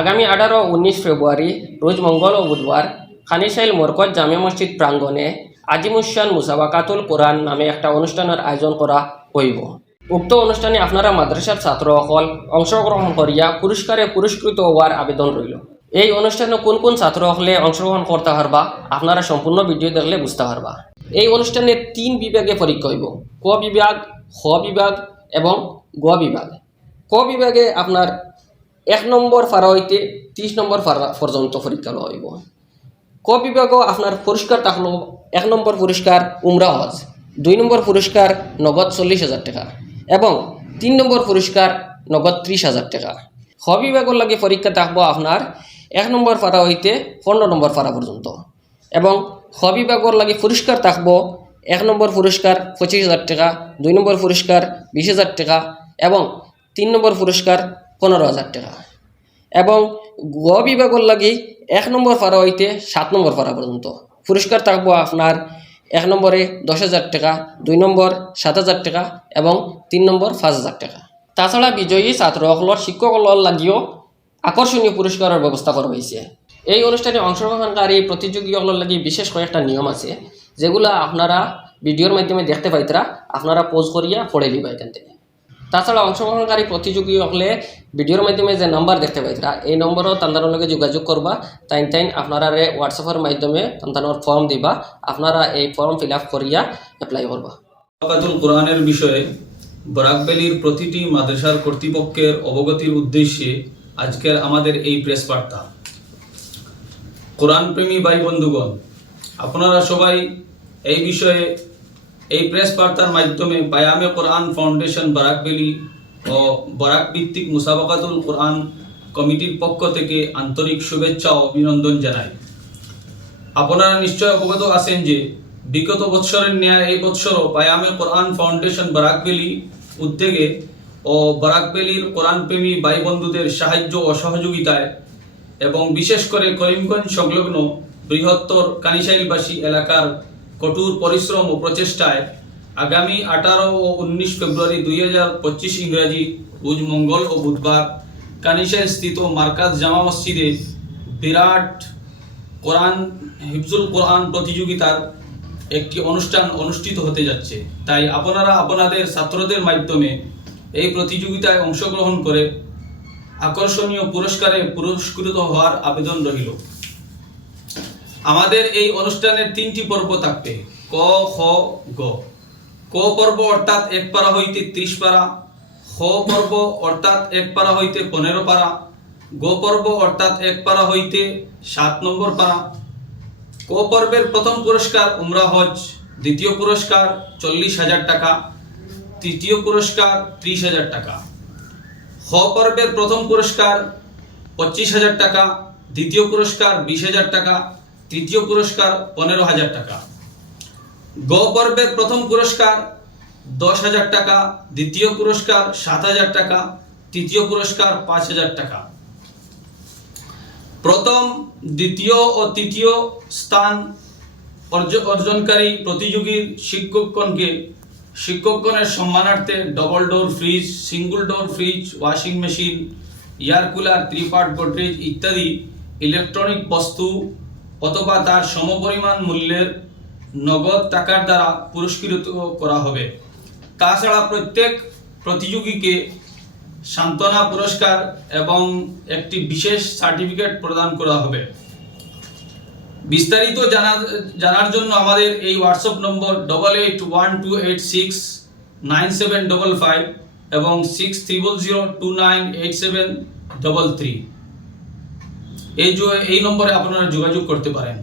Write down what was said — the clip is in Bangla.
আগামী আঠারো উনিশ ফেব্রুয়ারি, রোজ মঙ্গল ও বুধবার খানিসাইল মরকজ জামে মসজিদ প্রাঙ্গণে আজিমুসান মুসাবাকাতুল কোরআন নামে একটা অনুষ্ঠানের আয়োজন করা হইব। উক্ত অনুষ্ঠানে আপনারা মাদ্রাসার ছাত্রসকল অংশগ্রহণ করিয়া পুরস্কারে পুরস্কৃত হওয়ার আবেদন রইল। এই অনুষ্ঠানে কোন কোন ছাত্রসকলে অংশগ্রহণ করতে পারবা, আপনারা সম্পূর্ণ ভিডিও দেখলে বুঝতে পারবা। এই অনুষ্ঠানে তিন বিভাগে পরীক্ষা হইব, ক বিভাগ খ বিভাগ এবং গ বিভাগ। ক বিভাগে আপনার এক নম্বর ফারা হইতে ত্রিশ নম্বর ফারা পর্যন্ত পরীক্ষা লওয়া হইব। ক বিভাগও আপনার পুরস্কার থাকল এক নম্বর পুরস্কার উমরা হজ, দুই নম্বর পুরস্কার নগদ চল্লিশ হাজার টাকা এবং তিন নম্বর পুরস্কার নগদ ত্রিশ হাজার টাকা। খ বিভাগের লাগে পরীক্ষা থাকব আপনার এক নম্বর ফারা হইতে পনেরো নম্বর ফারা পর্যন্ত এবং খ বিভাগের লাগে পুরস্কার থাকব এক নম্বর পুরস্কার পঁচিশ হাজার টাকা, দুই নম্বর পুরস্কার বিশ হাজার টাকা এবং তিন নম্বর পুরস্কার পনেরো হাজার টাকা। এবং গ বিভাগের লাগি এক নম্বর ফারা হইতে সাত নম্বর ফারা পর্যন্ত পুরস্কার থাকব আপনার এক নম্বরে দশ হাজার টাকা, দুই নম্বর সাত হাজার টাকা এবং তিন নম্বর পাঁচ হাজার টাকা। তাছাড়া বিজয়ী ছাত্রসকলের শিক্ষকসকলের লাগিও আকর্ষণীয় পুরস্কারের ব্যবস্থা করা হয়েছে এই অনুষ্ঠানে অংশগ্রহণকারী প্রতিযোগীসকলের লাগি বিশেষ কয়েকটা নিয়ম আছে, যেগুলা আপনারা ভিডিওর মাধ্যমে দেখতে পাইতরা আপনারা পোজ করিয়া পড়ে লিবা এখান থেকে তাছাড়া অংশগ্রহণকারী প্রতিযোগী হলে ভিডিওর মাধ্যমে যে নাম্বার দেখতে পাইতরা এই নম্বরও তান্তানোর লগে যোগাযোগ করবা তাইন তাইন আপনারা হোয়াটসঅ্যাপের মাধ্যমে তান্তানোর ফর্ম দিবা। আপনারা এই ফর্ম ফিল আপ করিয়া অ্যাপ্লাই করবা মুসাবাকাতুল কোরআনের বিষয়ে বরাকবেলির প্রতিটি মাদ্রাসার কর্তৃপক্ষের অবগতির উদ্দেশ্যে আজকের আমাদের এই প্রেস বার্তা। কোরআন প্রেমী ভাই বন্ধুগণ, আপনারা সবাই এই বিষয়ে এই প্রেস বার্তার মাধ্যমে বায়ামে কোরআন ফাউন্ডেশন বারাকবেলি ও বরাক ভিত্তিক মুসাবাকাতুল কোরআন কমিটির পক্ষ থেকে আন্তরিক শুভেচ্ছা ও অভিনন্দন জানাই। আপনারা নিশ্চয় অবগত আছেন যে বিগত বৎসরের ন্যায় এই বৎসরও পায়ামে কোরআন ফাউন্ডেশন বারাকবেলি উদ্যোগে ও বারাকবেলির কোরআন প্রেমী ভাই বন্ধুদের সাহায্য ও সহযোগিতায় এবং বিশেষ করে করিমগঞ্জ সংলগ্ন বৃহত্তর কানিশাইলবাসী এলাকার কঠোর পরিশ্রম ও প্রচেষ্টায় আগামী আঠারো ও উনিশ ফেব্রুয়ারি দুই হাজার পঁচিশ ইংরাজি রোজ মঙ্গল ও বুধবার কানিশাইল স্থিত মার্কাজ জামা মসজিদে বিরাট কোরআন হিফজুল কোরআন প্রতিযোগিতার একটি অনুষ্ঠান অনুষ্ঠিত হতে যাচ্ছে। তাই আপনারা আপনাদের ছাত্রদের মাধ্যমে এই প্রতিযোগিতায় অংশগ্রহণ করে আকর্ষণীয় পুরস্কারে পুরস্কৃত হওয়ার আবেদন রহিল আমাদের এই অনুষ্ঠানের তিনটি পর্ব থাকবে। ক, খ, গ। ক পর্ব অর্থাৎ এক পারা হইতে ত্রিশ পারা খ পর্ব অর্থাৎ এক পারা হইতে পনেরো পারা গ পর্ব অর্থাৎ এক পারা হইতে সাত নম্বর পারা ক পর্বের প্রথম পুরস্কার উমরা হজ, দ্বিতীয় পুরস্কার চল্লিশ হাজার টাকা, তৃতীয় পুরস্কার ত্রিশ হাজার টাকা। খ পর্বের প্রথম পুরস্কার পঁচিশ হাজার টাকা, দ্বিতীয় পুরস্কার বিশ হাজার টাকা তৃতীয় পুরস্কার পনেরো হাজার টাকা। গ পর্বের প্রথম পুরস্কার দশ হাজার টাকা, দ্বিতীয় পুরস্কার সাত হাজার টাকা, তৃতীয় পুরস্কার পাঁচ হাজার টাকা। প্রথম, দ্বিতীয় ও তৃতীয় স্থান অর্জনকারী প্রতিযোগীর শিক্ষকগণকে শিক্ষকগণের সম্মানার্থে double door fridge single door fridge washing machine air cooler ত্রিপার্ট Godrej ইত্যাদি ইলেকট্রনিক বস্তু অথবা তার সমপরিমাণ মূল্যের নগদ টাকার দ্বারা পুরস্কৃত করা হবে। তাছাড়া প্রত্যেক প্রতিযোগীকে সান্ত্বনা পুরস্কার এবং একটি বিশেষ সার্টিফিকেট প্রদান করা হবে। বিস্তারিত জানা, জানার জন্য আমাদের এই WhatsApp number double eight one two eight six nine seven double five এবং six triple zero two nine eight seven double three এই এই নম্বরে আপনারা যোগাযোগ করতে পারেন।